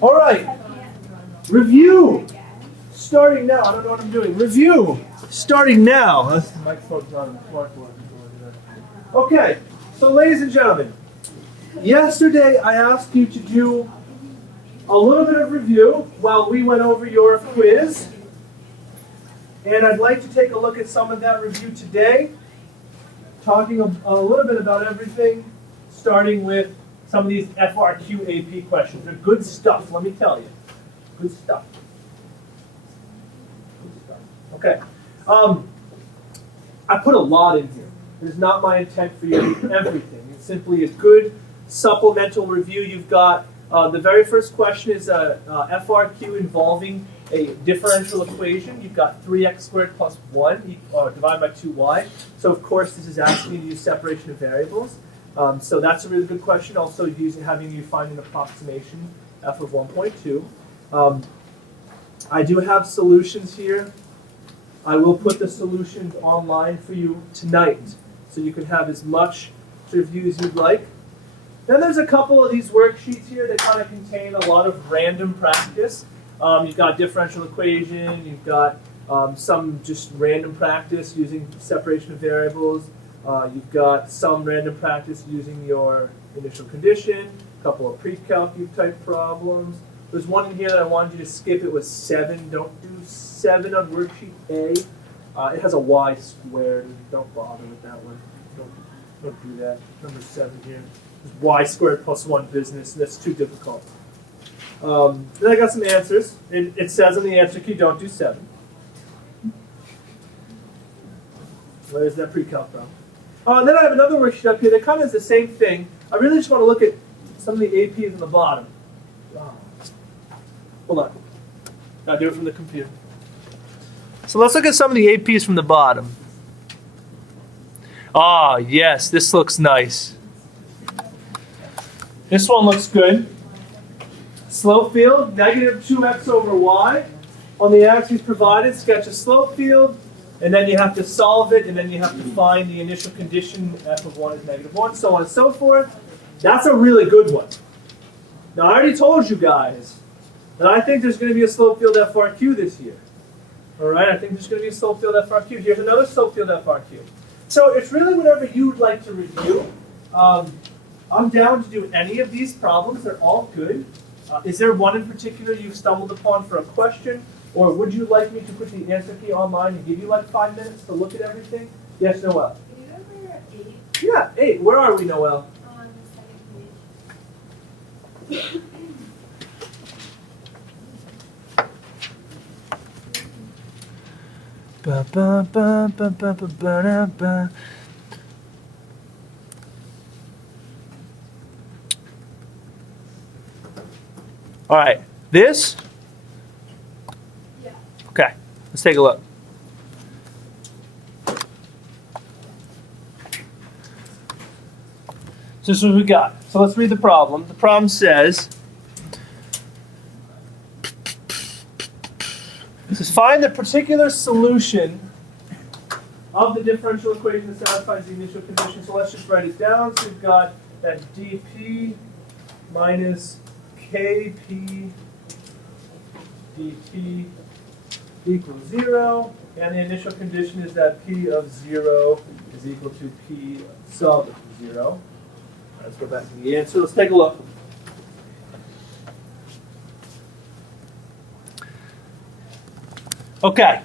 All right. Review. Starting now. I don't know what I'm doing. Review. Starting now. The microphone's not on the smartboard. Okay. So, ladies and gentlemen, yesterday I asked you to do a little bit of review while we went over your quiz. And I'd like to take a look at some of that review today, talking a little bit about everything, starting with some of these FRQ AP questions. They're good stuff, let me tell you. Good stuff. Good stuff. Okay. I put a lot in here. It is not my intent for you to do everything. It's simply a good supplemental review. You've got the very first question is a FRQ involving a differential equation. You've got 3x squared plus 1 divided by 2y. So of course this is asking you to use separation of variables. So that's a really good question. Also having you find an approximation f of 1.2. I do have solutions here. I will put the solutions online for you tonight, so you can have as much to review as you'd like. Then there's a couple of these worksheets here that kind of contain a lot of random practice. You've got differential equation, you've got some just random practice using separation of variables, you've got some random practice using your initial condition, a couple of pre-calculus type problems. There's one in here that I wanted you to skip. It was 7. Don't do 7 on worksheet A. It has a y squared. Don't bother with that one. Don't do that. Number 7 here. It's y squared plus 1 business. That's too difficult. Then I got some answers. It says on the answer key, don't do 7. There's that pre-calc problem. Then I have another worksheet up here that kind of is the same thing. I really just want to look at some of the APs on the bottom. Hold on. Gotta do it from the computer. So let's look at some of the APs from the bottom. Ah, yes, this looks nice. This one looks good. Slope field, negative 2x over y. On the axes provided, sketch a slope field, and then you have to solve it, and then you have to find the initial condition, f of 1 is negative 1, so on and so forth. That's a really good one. Now, I already told you guys that I think there's going to be a slope field FRQ this year. All right, I think there's going to be a slope field FRQ. Here's another slope field FRQ. So it's really whatever you would like to review. I'm down to do any of these problems. They're all good. Is there one in particular you've stumbled upon for a question? Or would you like me to put the answer key online and give you like 5 minutes to look at everything? Yes, Noel? Can you go for 8? Yeah, 8. Where are we, Noel? On the second page. Ba, ba, ba, ba, ba, ba, ba, ba. All right, this? Yeah. Okay, let's take a look. So this is what we got. So let's read the problem. The problem says, find the particular solution of the differential equation that satisfies the initial condition. So let's just write it down. So we've got that dp minus kp dt equals 0. And the initial condition is that p of 0 is equal to p sub 0. Let's go back to the answer. Let's take a look. Okay.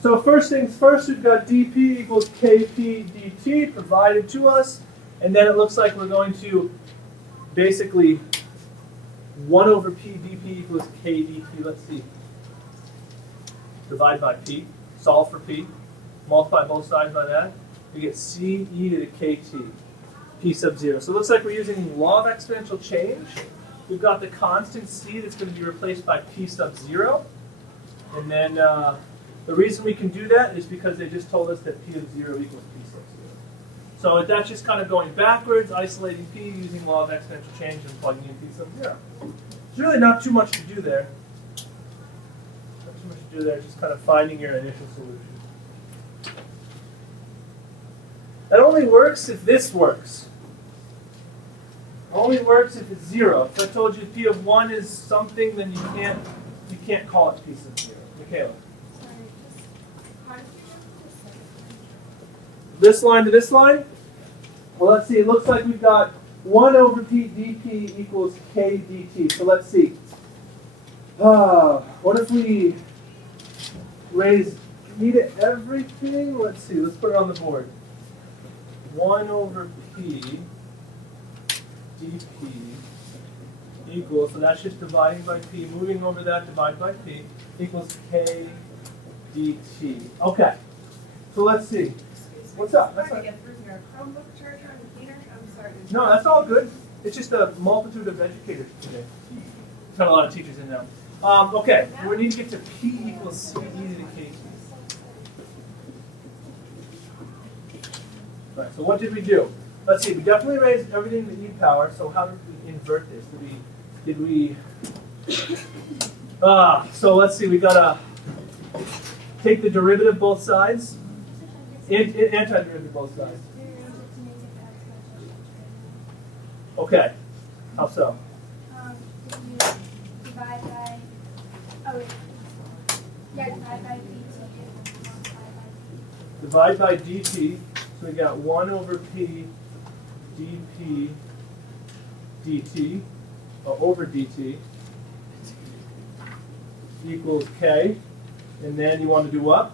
So first things first, we've got dp equals kp dt provided to us. And then it looks like we're going to basically 1 over p dp equals k dt. Let's see. Divide by p. Solve for p. Multiply both sides by that. We get c e to the kt. P sub 0. So it looks like we're using law of exponential change. We've got the constant c that's going to be replaced by p sub 0. And then the reason we can do that is because they just told us that p of 0 equals p sub 0. So that's just kind of going backwards, isolating p, using law of exponential change, and plugging in p sub 0. There's really not too much to do there. Not too much to do there, just kind of finding your initial solution. That only works if this works. only works if it's 0. If I told you P of 1 is something, then you can't call it P sub 0. Michaela. Sorry, just how did you do this second This line to this line? Well, let's see. It looks like we've got 1 over P dP equals K dt. So let's see. What if we raise e to everything? Let's see. Let's put it on the board. 1 over P dP equals, so that's just dividing by P. Moving over that, divide by P equals K dt. Okay. So let's see. Excuse me. What's up? It's hard to get through here. Chromebook charger on the heater? I'm sorry. No, that's all good. It's just a multitude of educators today. Got a lot of teachers in now. Okay, we need to get to P equals C e to the KT. All right, so what did we do? Let's see, we definitely raised everything to e power, so how did we invert this? So let's see, we gotta take the derivative both sides, antiderivative both sides. Okay, how so? Divide by, oh wait, yeah, divide by dt. Divide by dt, so we got 1 over P dP dt, over dt, equals K. And then you want to do what?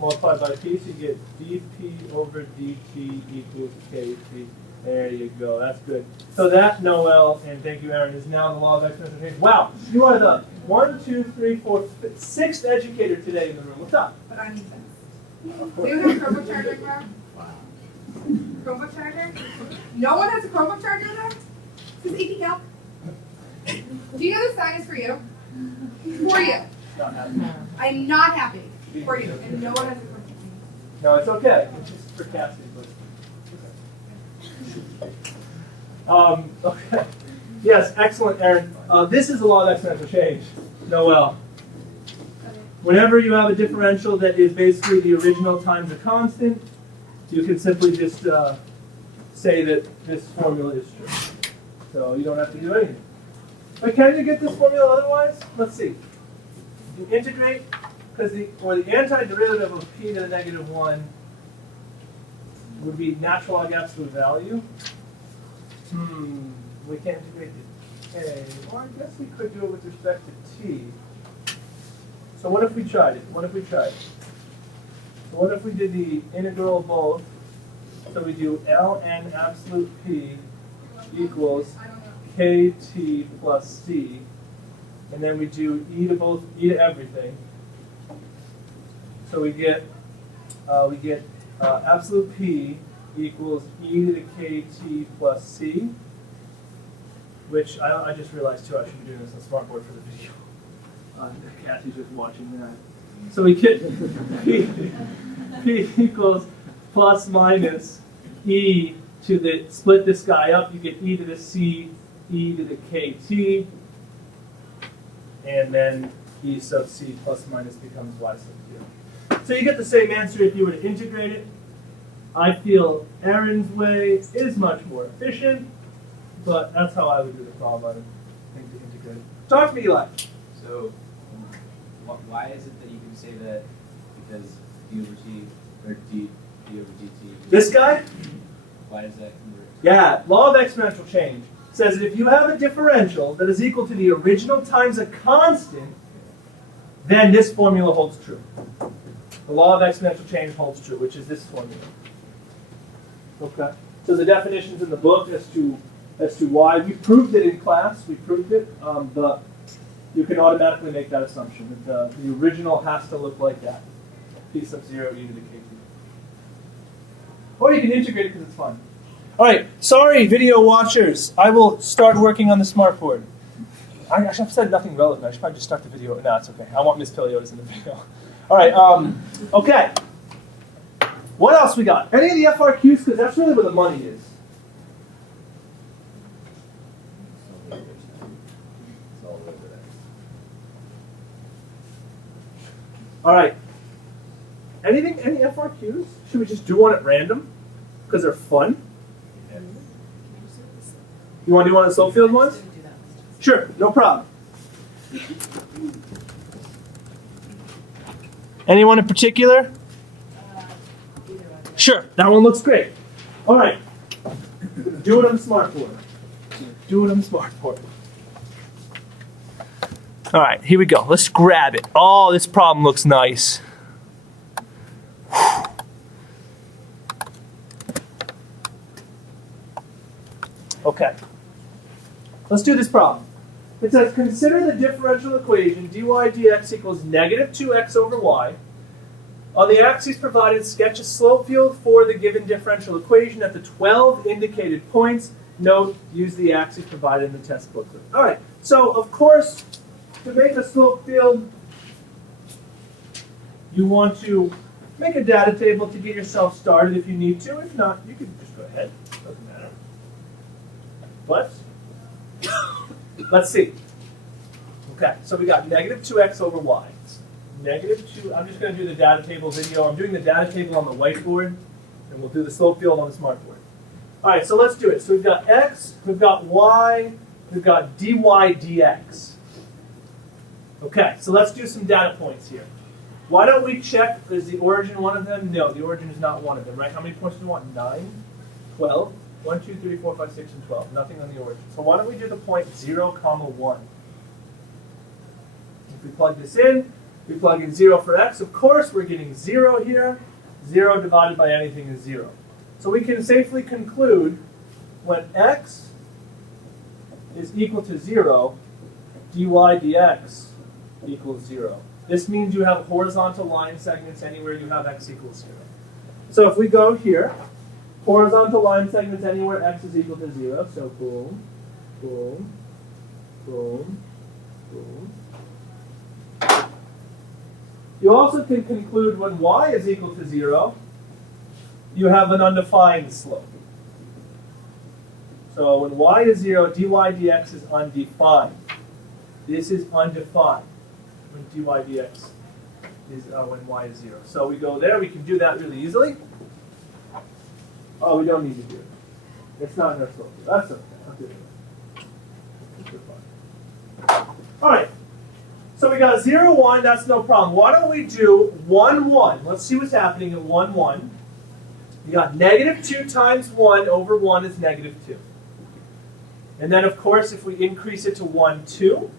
Multiply by P, so you get dP over dt equals KT. There you go, that's good. So that, Noel, and thank you, Aaron, is now the law of exponential change. Wow, you are the 1, 2, 3, 4, 5th, 6th educator today in the room. What's up? But I need sense. Of Do you course. have a Chromebook charger there? Chromebook charger? No one has a Chromebook charger there? This is 80 cal. Do you know this sign is for you? For you. Not happening. I'm not happy. For you. And no one has a Chromebook. No, it's okay. It's just for Cassie, but okay. Yes, excellent, Aaron. This is the law of exponential change. Noel. Whenever you have a differential that is basically the original times a constant, you can simply just say that this formula is true. So you don't have to do anything. But can you get this formula otherwise? Let's see. You integrate, because the antiderivative of p to the negative 1 would be natural log absolute value. We can't integrate the k. Or I guess we could do it with respect to t. So what if we tried it? What if we tried it? So what if we did the integral of both? So we do ln absolute p equals I don't know. kt plus c, and then we do e to everything. So we get absolute p equals e to the kt plus c, which I just realized too. I should be doing this on Smartboard for the video. Cassie's just watching that. So we get p equals plus minus e to the, split this guy up, you get e to the c, e to the kt, and then e sub c plus minus becomes y sub 0. So you get the same answer if you were to integrate it. I feel Aaron's way is much more efficient, but that's how I would do the problem. I would think to integrate it. Talk to me, Eli. So, why is it that you can say that because d over t, or d over dt? This guy? Why does that convert? Yeah, law of exponential change says that if you have a differential that is equal to the original times a constant, then this formula holds true. The law of exponential change holds true, which is this formula. Okay. So the definition's in the book as to why. We proved it in class. We proved it, but you can automatically make that assumption that the original has to look like that. P sub 0 e to the kt. Or you can integrate it because it's fun. All right. Sorry, video watchers. I will start working on the smartboard. I've said nothing relevant. I should probably just start the video. No, it's okay. I want Miss Piliotis in the video. All right. Okay. What else we got? Any of the FRQs? Because that's really where the money is. All right. Anything? Any FRQs? Should we just do one at random? Because they're fun? You want to do one of the slope field ones? Sure, no problem. Anyone in particular? Sure, that one looks great. All right, do it on the smartboard. Do it on the smartboard. All right, here we go. Let's grab it. Oh, this problem looks nice. Okay. Let's do this problem. It says, consider the differential equation dy dx equals negative 2x over y. On the axes provided, sketch a slope field for the given differential equation at the 12 indicated points. Note, use the axes provided in the test booklet. All right, so of course, to make a slope field, you want to make a data table to get yourself started if you need to. If not, you can just go ahead. Doesn't matter. But let's see. Okay, so we got negative 2x over y. Negative 2, I'm just going to do the data table video. I'm doing the data table on the whiteboard, and we'll do the slope field on the smartboard. All right, so let's do it. So we've got x, we've got y, we've got dy dx. Okay, so let's do some data points here. Why don't we check, is the origin one of them? No, the origin is not one of them, right? How many points do we want? 9, 12, 1, 2, 3, 4, 5, 6, and 12. Nothing on the origin. So why don't we do the point 0, 1? If we plug this in, we plug in 0 for x. Of course, we're getting 0 here. 0 divided by anything is 0. So we can safely conclude when x is equal to 0, dy dx equals 0. This means you have horizontal line segments anywhere you have x equals 0. So if we go here, horizontal line segments anywhere x is equal to 0. So boom, boom, boom, boom. You also can conclude when y is equal to 0, you have an undefined slope. So when y is 0, dy dx is undefined. This is undefined when dy dx is when y is 0. So we go there. We can do that really easily. Oh, we don't need to do it. It's not in our slope. That's okay. I'll do it. All right. So we got 0, 1, that's no problem. Why don't we do 1, 1? Let's see what's happening at 1, 1. You got negative 2 times 1 over 1 is negative 2. And then, of course, if we increase it to 1, 2,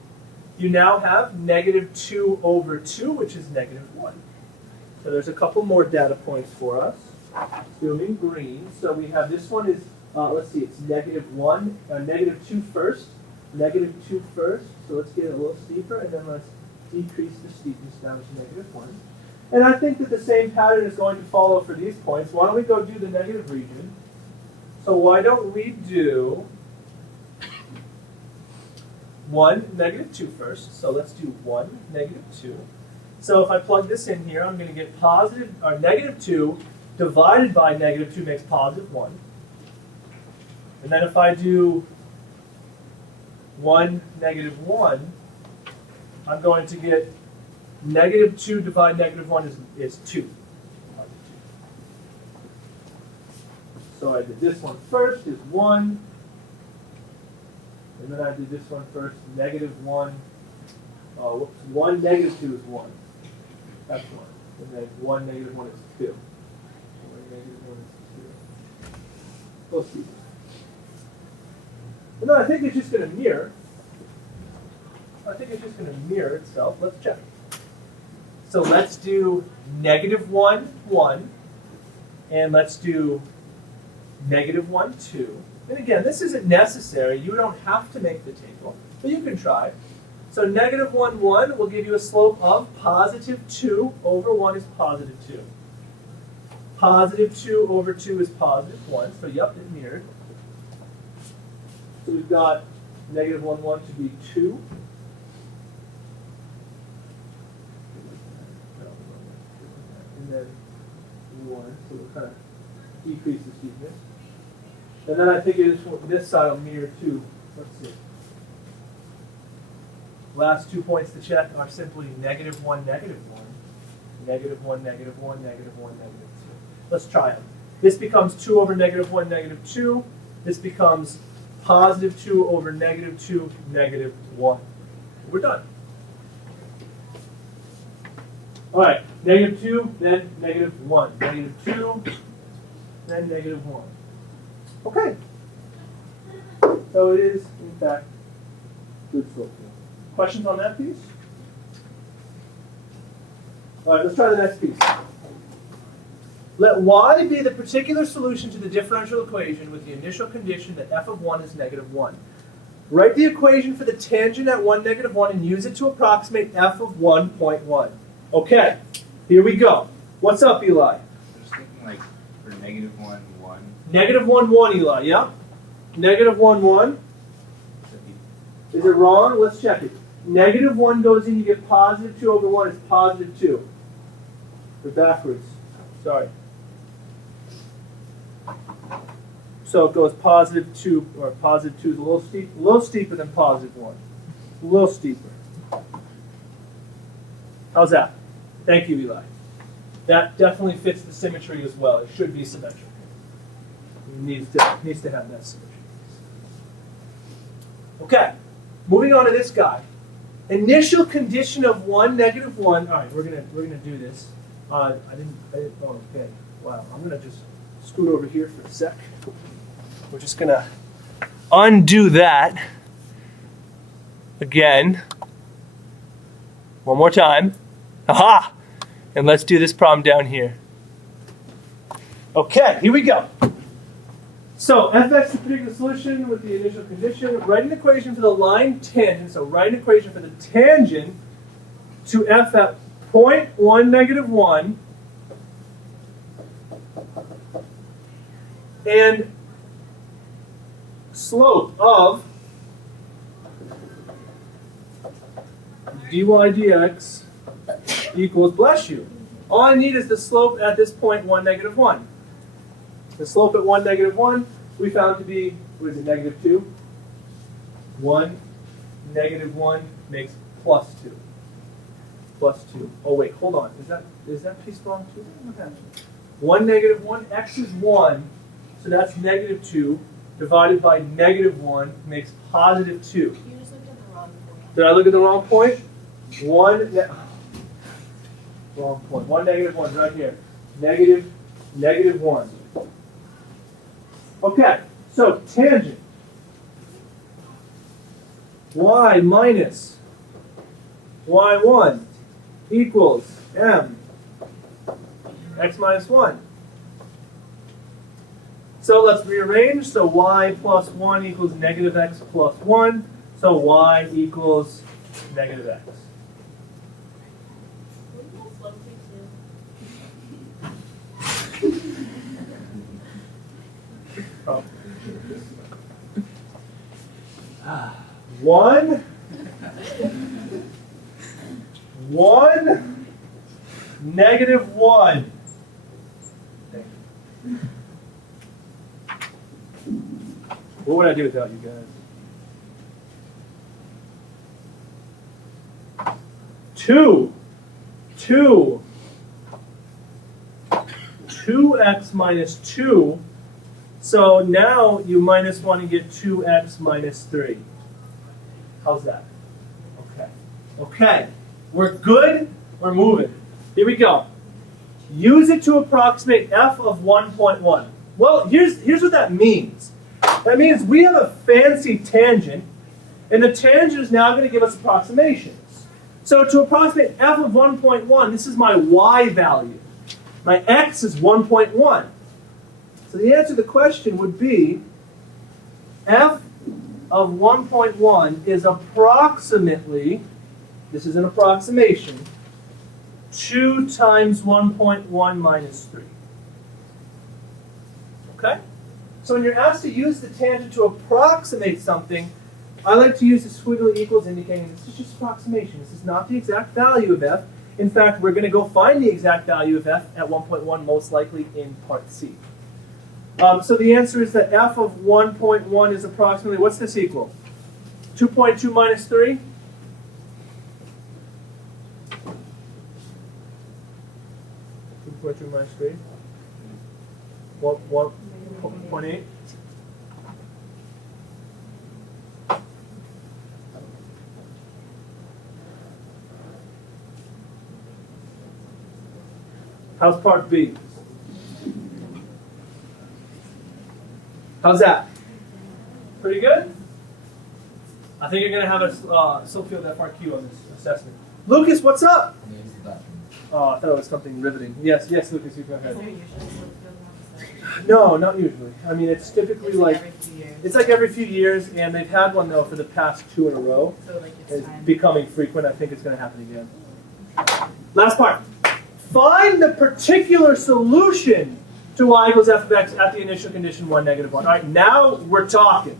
you now have negative 2 over 2, which is negative 1. So there's a couple more data points for us. Zooming green. So we have this one is, let's see, it's negative 2 first. Negative 2 first, so let's get it a little steeper, and then let's decrease the steepness down to negative 1. And I think that the same pattern is going to follow for these points. Why don't we go do the negative region? So why don't we do 1, negative 2 first. So let's do 1, negative 2. So if I plug this in here, I'm going to get negative 2 divided by negative 2 makes positive 1. And then if I do 1, negative 1, I'm going to get negative 2 divided negative 1 is 2. So I did this one first, is 1. And then I did this one first, negative 1. Oh, whoops, 1, negative 2 is 1. That's 1. And then 1, negative 1 is 2. 1, negative 1 is 2. We'll see. But no, I think it's just going to mirror. I think it's just going to mirror itself. Let's check. So let's do negative 1, 1. And let's do negative 1, 2. And again, this isn't necessary. You don't have to make the table, but you can try. So negative 1, 1 will give you a slope of positive 2 over 1 is positive 2. Positive 2 over 2 is positive 1. So yep, it mirrored. So we've got negative 1, 1 to be 2. And then 1, so we'll kind of decrease the steepness. And then I think this side will mirror 2. Let's see. Last 2 points to check are simply negative 1, negative 1. Negative 1, negative 1, negative 1, negative 2. Let's try them. This becomes 2 over negative 1, negative 2. This becomes positive 2 over negative 2, negative 1. We're done. All right, negative 2, then negative 1. Negative 2, then negative 1. Okay. So it is, in fact, good slope. Questions on that piece? All right, let's try the next piece. Let y be the particular solution to the differential equation with the initial condition that f of 1 is negative 1. Write the equation for the tangent at 1, negative 1 and use it to approximate f of 1.1. Okay, here we go. What's up, Eli? I'm just thinking like for negative 1, 1. Negative 1, 1, Eli, yeah? Negative 1, 1. Is it wrong? Let's check it. Negative 1 goes in, you get positive 2 over 1 is positive 2. We're backwards. Sorry. So it goes positive 2, or positive 2 is a little steeper than positive 1. A little steeper. How's that? Thank you, Eli. That definitely fits the symmetry as well. It should be symmetrical. It needs to have that symmetry. Okay, moving on to this guy. Initial condition of 1, negative 1. All right, we're gonna do this. I didn't. Oh, okay. Wow. I'm gonna just scoot over here for a sec. We're just gonna undo that again. One more time. Aha! And let's do this problem down here. Okay, here we go. So fx is the particular solution with the initial condition. Write an equation for the line tangent. So write an equation for the tangent to f at 0.1, negative 1. And slope of dy dx equals, bless you. All I need is the slope at this point, 1, negative 1. The slope at 1, negative 1, we found to be, what is it, negative 2? 1, negative 1 makes plus 2. Plus 2. Oh, wait, hold on. Is that piece wrong too? What happened? 1, negative 1, x is 1, so that's negative 2, divided by negative 1 makes positive 2. You just looked at the wrong point. Did I look at the wrong point? Wrong point. 1, negative 1 right here. Negative 1. Okay, so tangent. Y minus y1 equals m x minus 1. So let's rearrange. So y plus 1 equals negative x plus 1. So y equals negative x. Oh. 1, 1, negative 1. What would I do without you guys? 2, 2x minus 2. So now you minus 1 and get 2x minus 3. How's that? Okay. Okay. We're good. We're moving. Here we go. Use it to approximate f of 1.1. Well, here's what that means. That means we have a fancy tangent, and the tangent is now going to give us approximations. So to approximate f of 1.1, this is my y value. My x is 1.1. So the answer to the question would be f of 1.1 is approximately, this is an approximation, 2 times 1.1 minus 3. Okay? So when you're asked to use the tangent to approximate something, I like to use the squiggly equals indicating this is just approximation. This is not the exact value of f. In fact, we're going to go find the exact value of f at 1.1 most likely in part C. So the answer is that f of 1.1 is approximately, what's this equal? 2.2 minus 3? 2.2 minus 3? 1.8? How's part B? How's that? Pretty good? I think you're going to have a Sophield FRQ on this assessment. Lucas, what's up? Oh, I thought it was something riveting. Yes, Lucas, you go ahead. No, not usually. I mean, it's typically like, it's like every few years, and they've had one, though, for the past 2 in a row. So like It's becoming frequent. I think it's going to happen again. Last part. Find the particular solution to y equals f of x at the initial condition 1, negative 1. All right, now we're talking.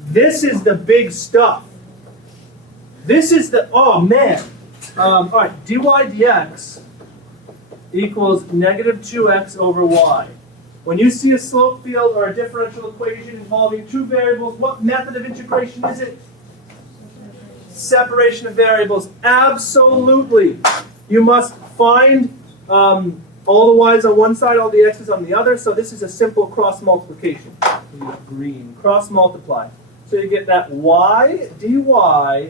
This is the big stuff. This is the, oh man. All right, dy dx equals negative 2x over y. When you see a slope field or a differential equation involving 2 variables, what method of integration is it? Separation of variables. Absolutely. You must find all the y's on one side, all the x's on the other. So this is a simple cross multiplication. Green. Cross multiply. So you get that y dy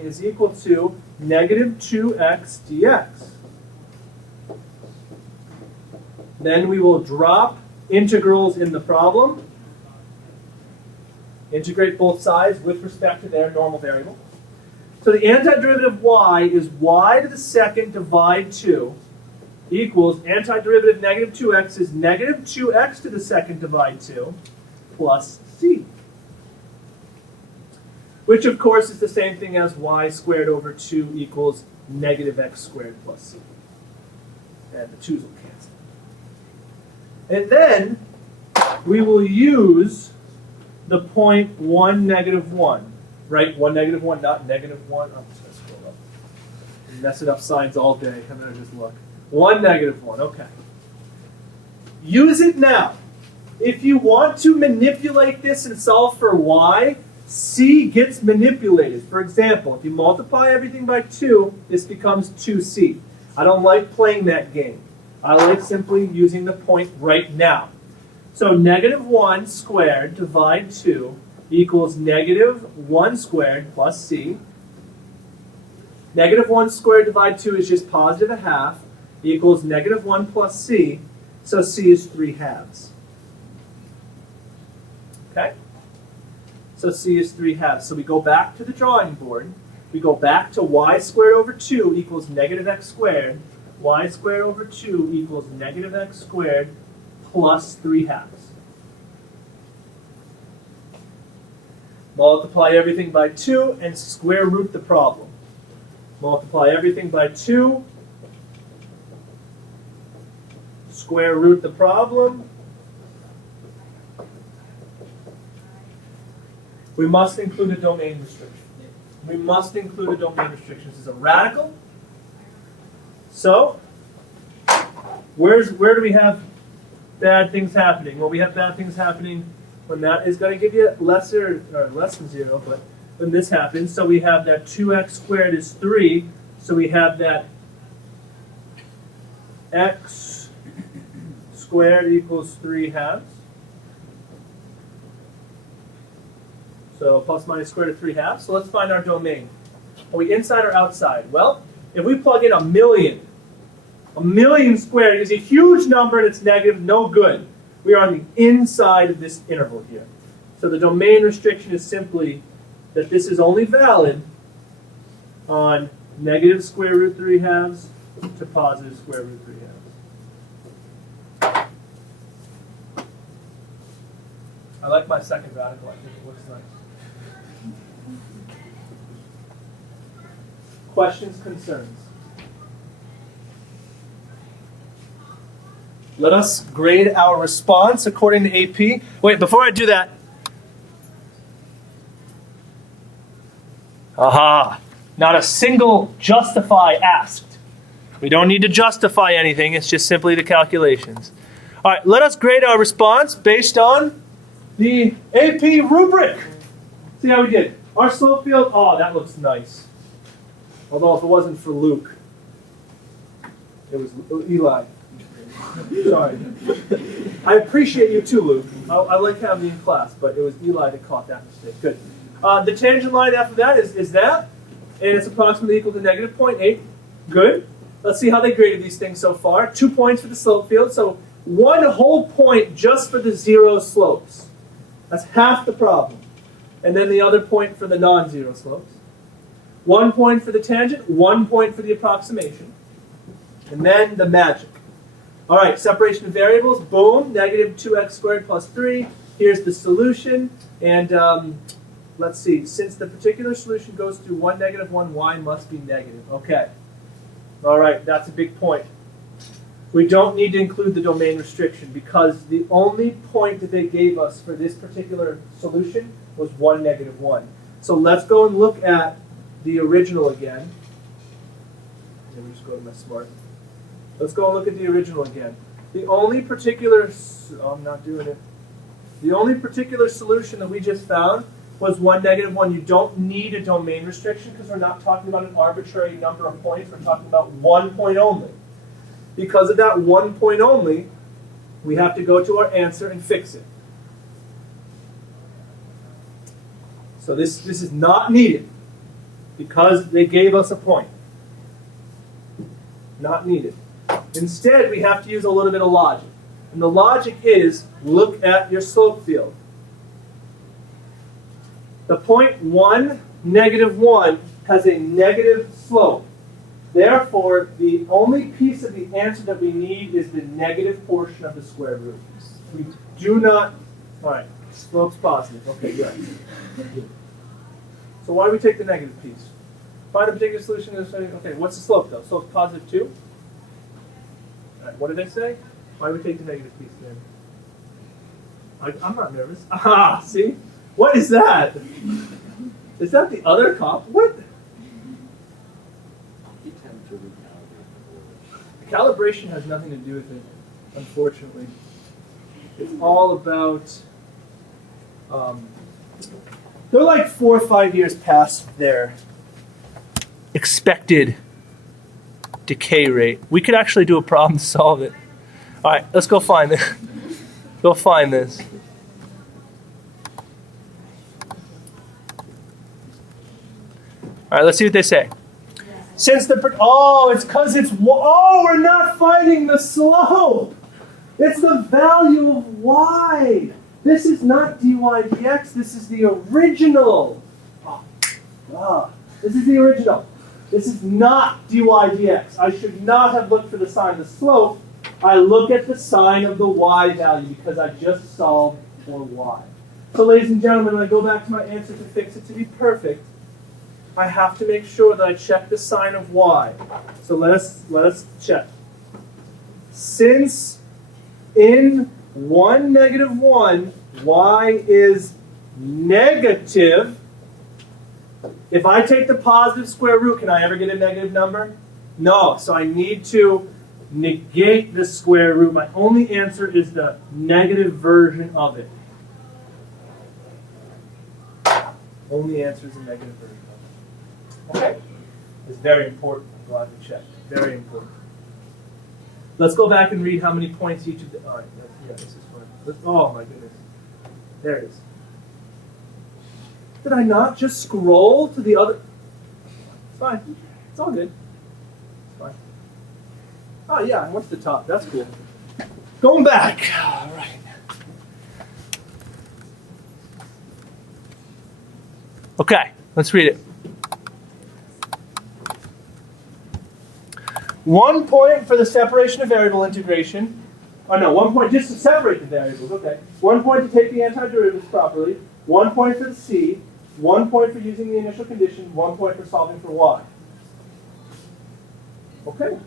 is equal to negative 2x dx. Then we will drop integrals in the problem. Integrate both sides with respect to their normal variable. So the antiderivative of y is y to the second divide 2 equals antiderivative negative 2x is negative 2x to the second divide 2 plus c. Which of course is the same thing as y squared over 2 equals negative x squared plus c. And the 2's will cancel. And then we will use the point 1, negative 1. Right? 1, negative 1, not negative 1. I'm just going to scroll up. Messing up signs all day. I'm going to just look. 1, negative 1. Okay. Use it now. If you want to manipulate this and solve for y, c gets manipulated. For example, if you multiply everything by 2, this becomes 2c. I don't like playing that game. I like simply using the point right now. So negative 1 squared divide 2 equals negative 1 squared plus c. Negative 1 squared divided 2 is just positive a half equals negative 1 plus c. So c is 3 halves. Okay? So c is 3 halves. So we go back to the drawing board. We go back to y squared over 2 equals negative x squared. Y squared over 2 equals negative x squared plus 3 halves. Multiply everything by 2 and square root the problem. Multiply everything by 2, square root the problem. We must include a domain restriction. We must include a domain restriction. This is a radical. So, where do we have bad things happening? Well, we have bad things happening when that is going to give you less than 0, but when this happens, so we have that 2x squared is 3, so we have that x squared equals 3 halves. So plus minus square root of 3 halves. So let's find our domain. Are we inside or outside? Well, if we plug in a million squared is a huge number and it's negative, no good. We are on the inside of this interval here. So the domain restriction is simply that this is only valid on negative square root 3 halves to positive square root 3 halves. I like my second radical. I think it looks nice. Questions, concerns? Let us grade our response according to AP. Wait, before I do that. Aha! Not a single justify asked. We don't need to justify anything. It's just simply the calculations. All right, let us grade our response based on the AP rubric. See how we did. Our slope field, oh, that looks nice. Although if it wasn't for Luke, it was Eli. Sorry. I appreciate you too, Luke. I like having you in class, but it was Eli that caught that mistake. Good. The tangent line after that is that, and it's approximately equal to negative 0.8. Good. let's see how they graded these things so far. 2 points for the slope field, so 1 whole point just for the zero slopes. That's half the problem. And then the other point for the non-zero slopes. 1 point for the tangent, 1 point for the approximation. And then the magic. All right, separation of variables, boom, negative 2x squared plus 3. Here's the solution. And let's see, since the particular solution goes through 1, negative 1, y must be negative. Okay. All right, that's a big point. We don't need to include the domain restriction because the only point that they gave us for this particular solution was 1, negative 1. So let's go and look at the original again. Let me just go to my smart. Let's go and look at the original again. The only particular, I'm not doing it. The only particular solution that we just found was 1, negative 1. You don't need a domain restriction because we're not talking about an arbitrary number of points. We're talking about 1 point only. Because of that 1 point only, we have to go to our answer and fix it. So this is not needed because they gave us a point. Not needed. Instead, we have to use a little bit of logic. And the logic is, look at your slope field. The point 1, negative 1 has a negative slope. Therefore, the only piece of the answer that we need is the negative portion of the square root. We do not, all right, slope's positive. Okay, good. So why do we take the negative piece? Find a particular solution. Okay, what's the slope though? Slope's positive 2? All right, what did they say? Why do we take the negative piece then? I'm not nervous. Ah, see? What is that? Is that the other cop? What? The calibration has nothing to do with it, unfortunately. It's all about, they're like 4 or 5 years past their expected decay rate. We could actually do a problem to solve it. All right, let's go find it. Go find this. All right, let's see what they say. Since the, it's because we're not finding the slope. It's the value of y. This is not dy dx, this is the original. This is the original. This is not dy dx. I should not have looked for the sign of the slope. I look at the sign of the y value because I just solved for y. So ladies and gentlemen, when I go back to my answer to fix it to be perfect, I have to make sure that I check the sign of y. So let us check. Since in 1, negative 1, y is negative, if I take the positive square root, can I ever get a negative number? No, so I need to negate the square root. My only answer is the negative version of it. Only answer is a negative version of it. Okay? It's very important. I'm glad we checked. Very important. Let's go back and read how many points each of the... All right, yeah, this is fine. Oh my goodness. There it is. Did I not just scroll to the other? It's fine. It's all good. It's fine. Oh yeah, what's the top? That's cool. Going back. All right. Okay, let's read it. 1 point for the separation of variable integration. Oh no, 1 point just to separate the variables. Okay. 1 point to take the antiderivatives properly. 1 point for the c. 1 point for using the initial condition. 1 point for solving for y. Okay.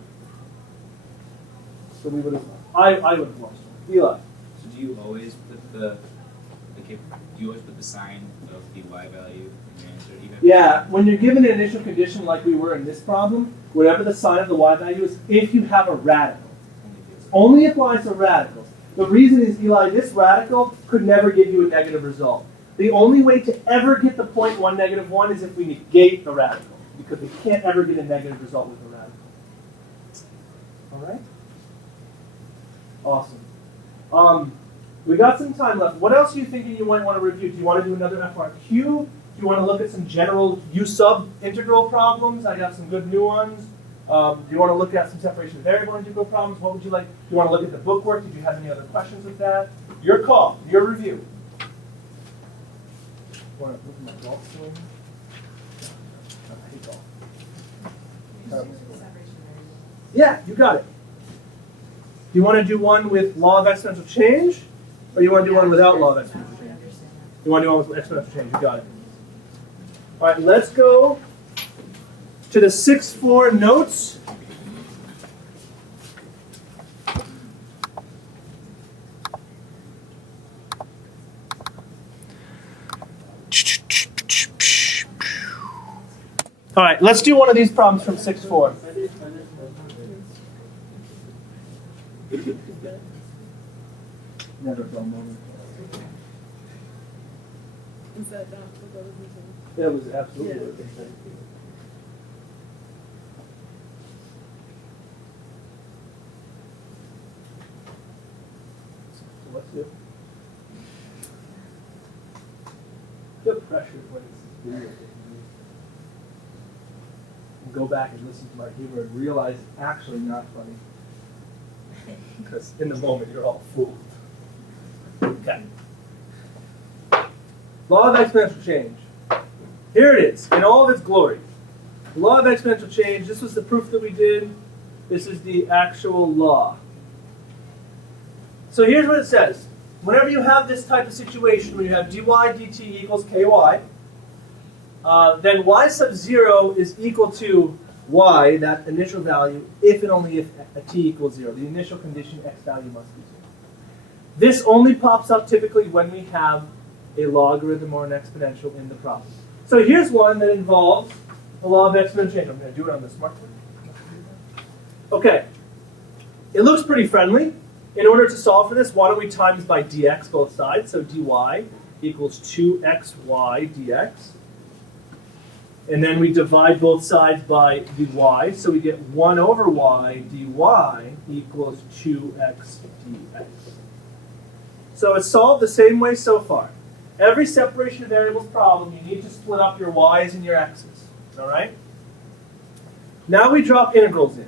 So we would have. I would have lost. Eli. So do you always put the sign of the y value in your answer? Even Yeah, when you're given an initial condition like we were in this problem, whatever the sign of the y value is, if you have a radical. Only applies to radicals. The reason is, Eli, this radical could never give you a negative result. The only way to ever get the point 1, negative 1 is if we negate the radical, because we can't ever get a negative result with a radical. All right? Awesome. We got some time left. What else are you thinking you might want to review? Do you want to do another FRQ? Do you want to look at some general U sub integral problems? I got some good new ones. Do you want to look at some separation of variable integral problems? What would you like? Do you want to look at the bookwork? Did you have any other questions with that? Your call, your review. Want to look at my golf swing? I hate golf. Yeah, you got it. Do you want to do one with law of exponential change, or you want to do one without law of exponential change? You want to do one with exponential change? You got it. All right, let's go to the 6-4 notes. All right, let's do one of these problems from 6-4. Never a dull moment. Is that not what that was missing? That was absolutely Yeah. what they said. So let's do. The pressure when it's video. Go back and listen to my humor and realize it's actually not funny. Because in the moment you're all fooled. Okay. Law of exponential change. Here it is, in all of its glory. The law of exponential change, this was the proof that we did. This is the actual law. So here's what it says. Whenever you have this type of situation where you have dy dt equals ky, then y sub 0 is equal to y, that initial value, if and only if a t equals 0. The initial condition x value must be 0. This only pops up typically when we have a logarithm or an exponential in the problem. So here's one that involves the law of exponential change. I'm going to do it on the smartboard. Okay. It looks pretty friendly. In order to solve for this, why don't we times by dx both sides? So dy equals 2xy dx. And then we divide both sides by dy, so we get 1 over y dy equals 2x dx. So it's solved the same way so far. Every separation of variables problem, you need to split up your y's and your x's. All right? Now we drop integrals in.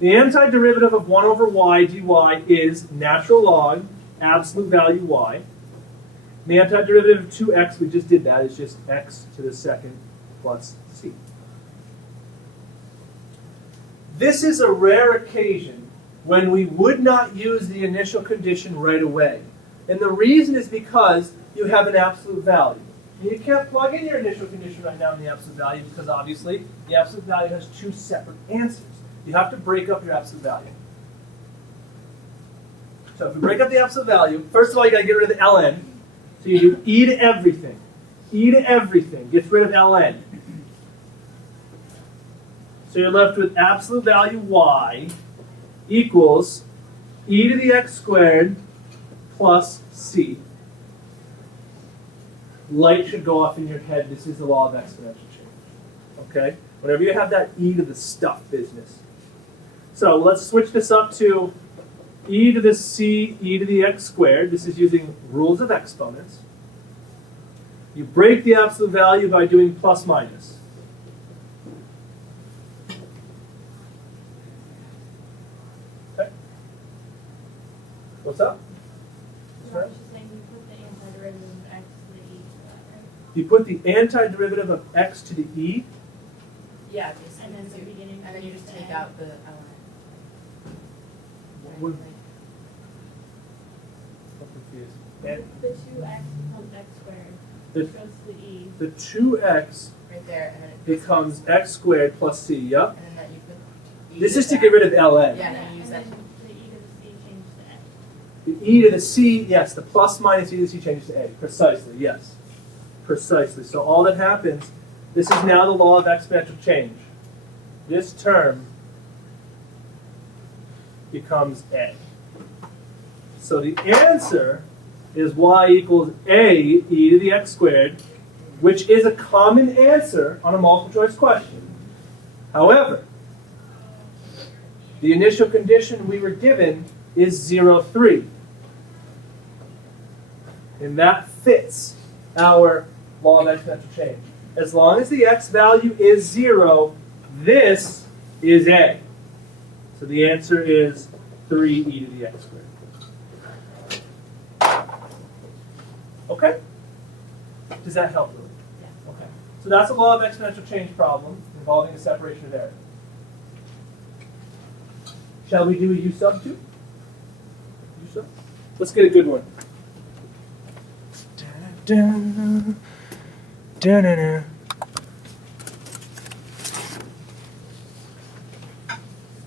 The antiderivative of 1 over y dy is natural log absolute value y. The antiderivative of 2x, we just did that, is just x to the second plus c. This is a rare occasion when we would not use the initial condition right away. And the reason is because you have an absolute value. And you can't plug in your initial condition right now in the absolute value because obviously the absolute value has two separate answers. You have to break up your absolute value. So if we break up the absolute value, first of all you got to get rid of the ln. So you do e to everything. E to everything gets rid of ln. So you're left with absolute value y equals e to the x squared plus c. Light should go off in your head. This is the law of exponential change. Okay? Whenever you have that e to the stuff business. So let's switch this up to e to the c, e to the x squared. This is using rules of exponents. You break the absolute value by doing plus minus. Okay. What's up? No, I was just saying you put the antiderivative of x to the e to that, right? You put the antiderivative of x to the e. Yeah, basically. And then the beginning. And then you just take the out the element. What- I'm confused. And The 2x becomes x squared, the, which goes to the e. the 2x Right there, and then it becomes x squared plus c. Yep. And then that you put. This is to get rid of ln. Yeah, and then you use and that. then the e to the c changes to x. The e to the c, yes, the plus minus e to the c changes to a. Precisely, yes. Precisely. So all that happens, this is now the law of exponential change. This term becomes a. So the answer is y equals a e to the x squared, which is a common answer on a multiple choice question. However, the initial condition we were given is 0, 3. And that fits our law of exponential change. as long as the x value is 0, this is a. So the answer is 3e to the x squared. Okay? Does that help, Lily? Yeah. Okay. So that's a law of exponential change problem involving a separation of variables. Shall we do a u sub 2? U sub? Let's get a good one.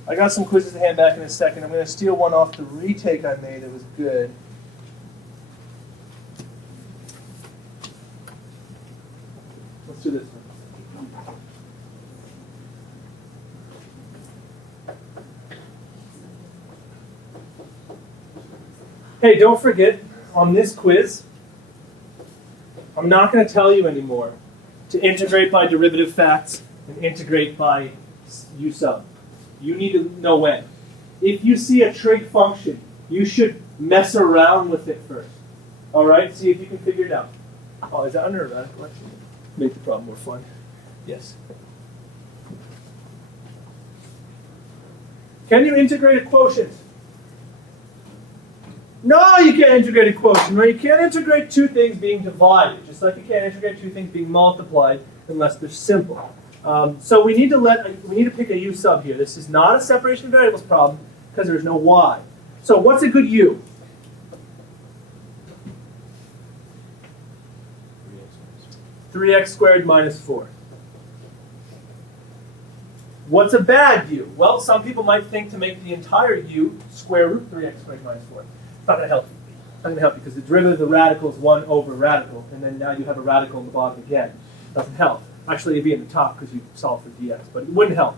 I got some quizzes to hand back in a second. I'm going to steal one off the retake I made. It was good. Let's do this one. Hey, don't forget, on this quiz, I'm not going to tell you anymore to integrate by derivative facts and integrate by u sub. You need to know when. If you see a trig function, you should mess around with it first. All right? See if you can figure it out. Oh, is that under a radical actually? Make the problem more fun. Yes. Can you integrate a quotient? No, you can't integrate a quotient. Right? You can't integrate two things being divided, just like you can't integrate two things being multiplied unless they're simple. So we need to pick a u sub here. This is not a separation of variables problem because there's no y. So what's a good u? 3x squared minus 4. What's a bad u? Well, some people might think to make the entire u square root 3x squared minus 4. It's not going to help you. It's not going to help you because the derivative of the radical is 1 over radical, and then now you have a radical in the bottom again. It doesn't help. Actually, it'd be in the top because you solve for dx, but it wouldn't help.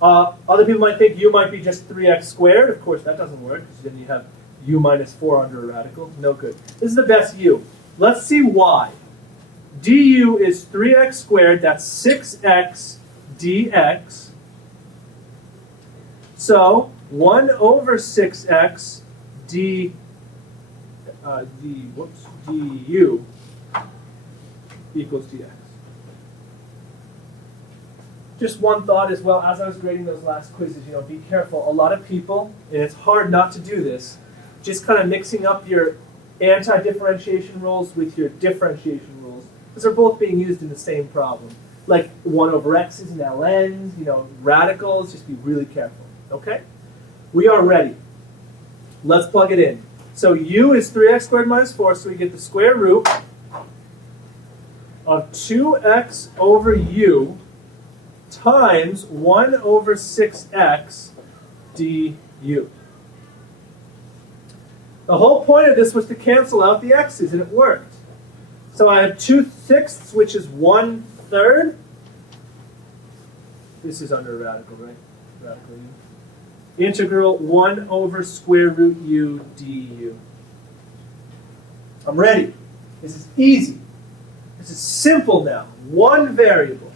Other people might think u might be just 3x squared. Of course, that doesn't work because then you have u minus 4 under a radical. No good. This is the best u. Let's see why. Du is 3x squared. That's 6x dx. So 1 over 6x du equals dx. Just one thought as well, as I was grading those last quizzes, be careful. A lot of people, and it's hard not to do this, just kind of mixing up your anti-differentiation rules with your differentiation rules, because they're both being used in the same problem. Like 1 over x's and ln's, radicals, just be really careful, okay? We are ready. Let's plug it in. So u is 3x squared minus 4, so we get the square root of 2x over u times 1 over 6x du. The whole point of this was to cancel out the x's, and it worked. So I have 2/6, which is 1/3. This is under a radical, right? Radical u. Integral 1 over square root u du. I'm ready. This is easy. This is simple now. One variable.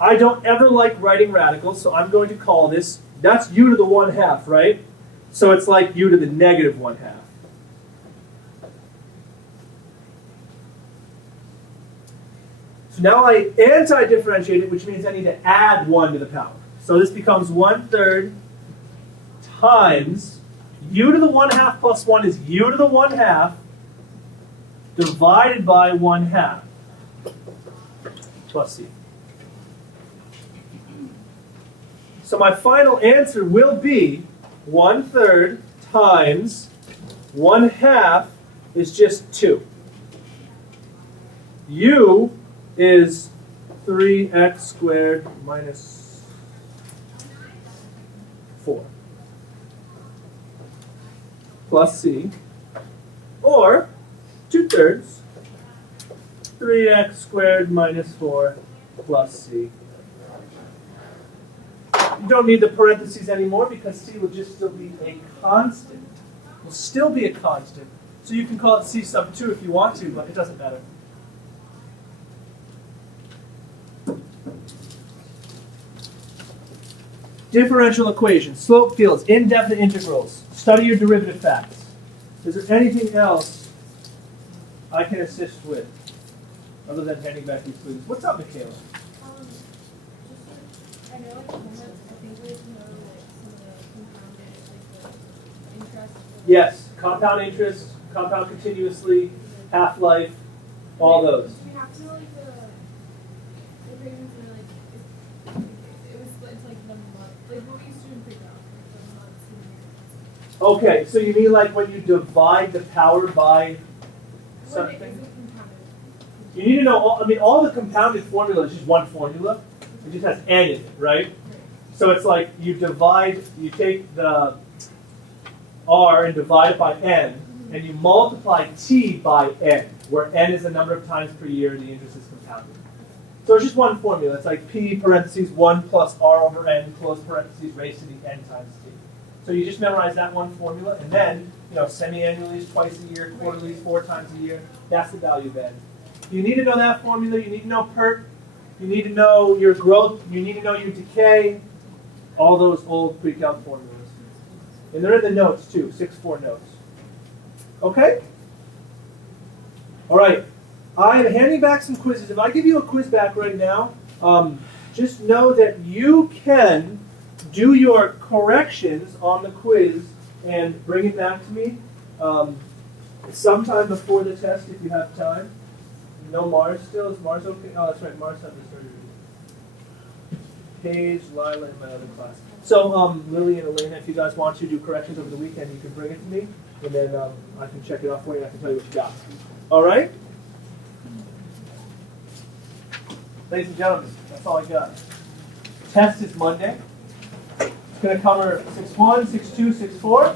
I don't ever like writing radicals, so I'm going to call this, that's u to the 1/2, right? So it's like u to the negative 1/2. So now I anti-differentiate it, which means I need to add 1 to the power. So this becomes 1/3 times u to the 1/2 plus 1 is u to the 1/2 divided by 1/2 plus c. So my final answer will be 1/3 times 1/2 is just 2. U is 3x squared minus 4 plus c, or 2/3 3x squared minus 4 plus c. You don't need the parentheses anymore because c will just still be a constant. Will still be a constant. So you can call it c sub 2 if you want to, but it doesn't matter. Differential equations, slope fields, indefinite integrals. Study your derivative facts. Is there anything else I can assist with? other than handing back these quizzes. What's up, Michaela? Just I know like homework, I think we have to know like some of the compounded, like the interest. Yes, compound interest, compound continuously, half-life, all those. Do we have to know like the payments are like, it was, it's like the month, like what we used to do in pre-calc, like the months and years. Okay, so you mean like when you divide the power by What something? is it compounded? You need to know, all the compounded formula is just one formula. It just has n in it, right? So it's like you take the r and divide it by n, and you multiply t by n, where n is the number of times per year the interest is compounded. So it's just one formula. It's like p parentheses 1 plus r over n close parentheses raised to the n times t. So you just memorize that one formula, and then, semi-annually is twice a year, quarterly is 4 times a year. That's the value of n. You need to know that formula. You need to know PERT. You need to know your growth. You need to know your decay. All those old pre-calc formulas. And they're in the notes too, 6-4 notes. Okay? All right. I am handing back some quizzes. If I give you a quiz back right now, just know that you can do your corrections on the quiz and bring it back to me sometime before the test if you have time. No Mars still? Is Mars okay? Oh, that's right. Mars had the surgery. Paige, Lila, and my other class. So, Lily and Elena, if you guys want to do corrections over the weekend, you can bring it to me, and then I can check it off for you and I can tell you what you got. All right? Ladies and gentlemen, that's all I got. Test is Monday. It's going to cover 6-1, 6-2, 6-4.